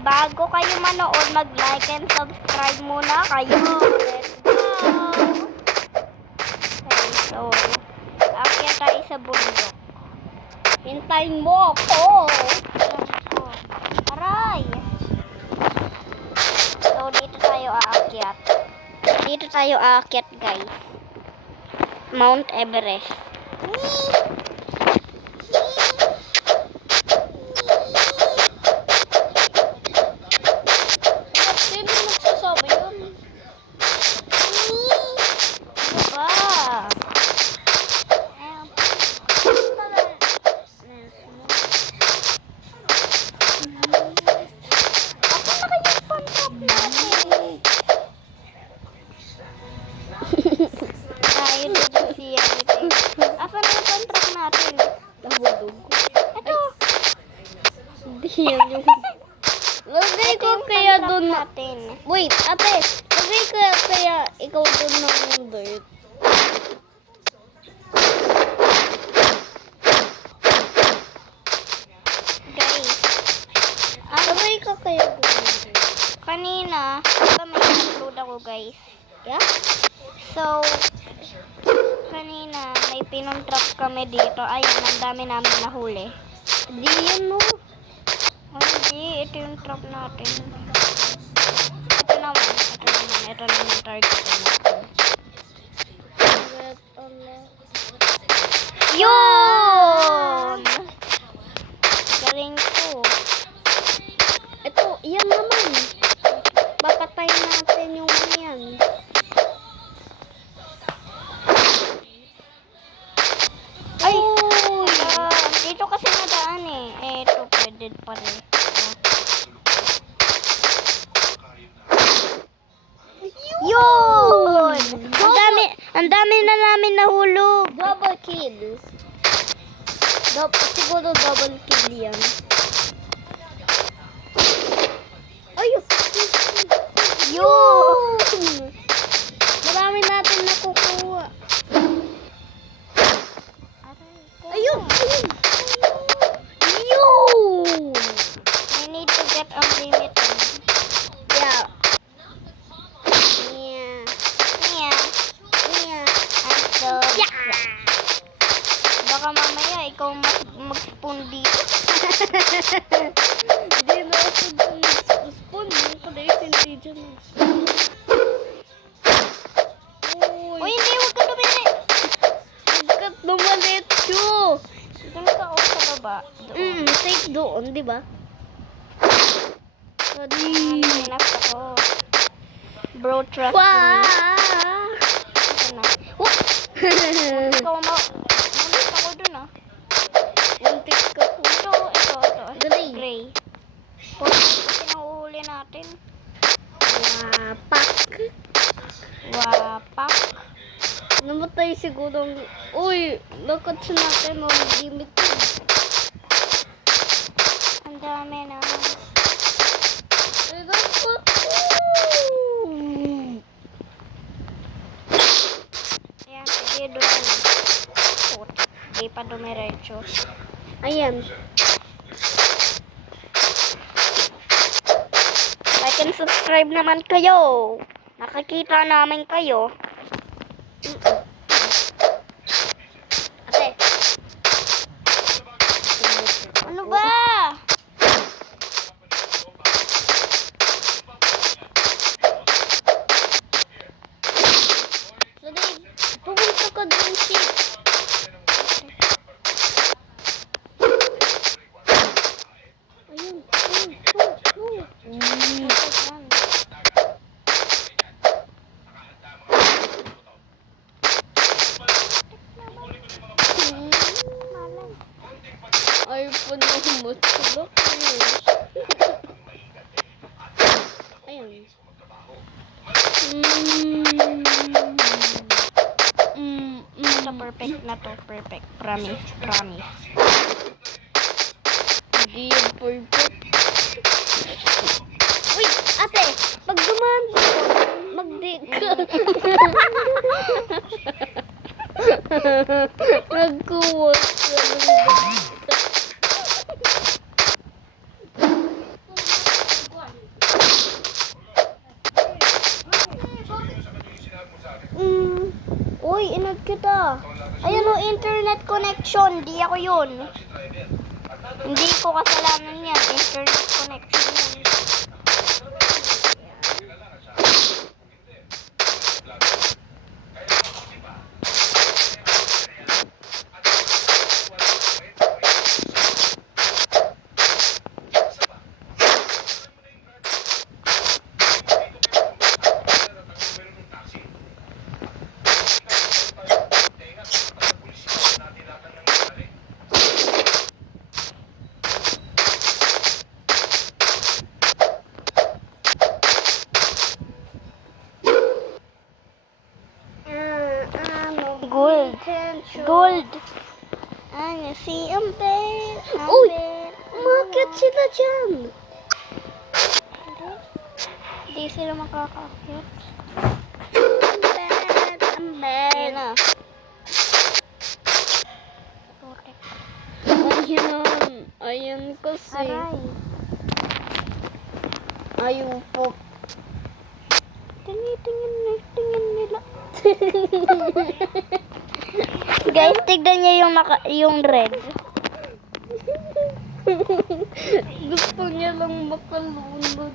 bago kayo manood, mag-like and subscribe muna kayo. Let's go! Okay, so, akyat tayo sa bundok. Hintayin mo ako! Aray! So, dito tayo aakyat. Dito tayo aakyat, guys. Mount Everest. Asan na yung contract natin? Nahulog. Ito. Hindi yan yung... Lagay ko kaya doon natin. Wait, ate. Lagay ko kaya ikaw doon ng dirt. Guys. Lagay ka kaya doon ng dirt. Kanina, diba may upload ako, guys? Yeah? So, kanina, may pinontrap kami dito. Ayun, ang dami namin nahuli. Hindi yan, no? Oh, hindi. Ito yung trap natin. Ito naman yung target natin. Yun! Galing ko. Ito, yan naman. Papatay natin yung yan. Ay! Dito kasi nadaan eh. Ito, pwede pa rin. Yun! Ang dami na namin nahulog. Double kills. Siguro double kill yan. Ayun! Yun! Marami natin nakukuha. Ayun! Ayun! Yun! I need to get unlimited. Yeah. Yeah. Yeah. I'm so... Yeah. Baka mamaya ikaw mag-spawn dito. Hindi na ako dun mag-spawn. Kada hindi dyan mag-spawn. Uy, hindi! Huwag ka tumili! Pagkat lumalit siyo. Doon ka o sa baba. Doon. Safe doon, di ba? Enough ako. Bro, trust me. Ito na. Ikaw mulit ako dun ah. Muntik ka po. Ito. Gray. Gray. Kasi nahuhuli natin. Wapak. Namatay siguro. Uy, lakad siya natin ng limited. Ang dami naman. Ayan, sige doon. Hindi pa dumiretso. Ayan. Like and subscribe naman kayo. Nakikita namin kayo. Ate. Ano ba? Sorry, pumunta ka dun, shit. Ayun. Ayaw pa na humatulak eh. Ayan. Ito perfect na to. Perfect. Promise. Hindi yung perfect. Uy, ate, pag dumaan dito, mag-dig ka. Nagkuwat ka. Sinunod kita. Ayun o, internet connection. Di ako yun. Hindi ko kasalanan yan. Internet connection yan. Gold. Gold. Ano, si Amber. Uy! Umakit sila dyan. Hindi sila makakakit. Amber. na. Ayan. Ayan kasi. Aray. Ayaw po. Tingin nila. Guys, tignan niya yung red. Gusto niya lang makalunod.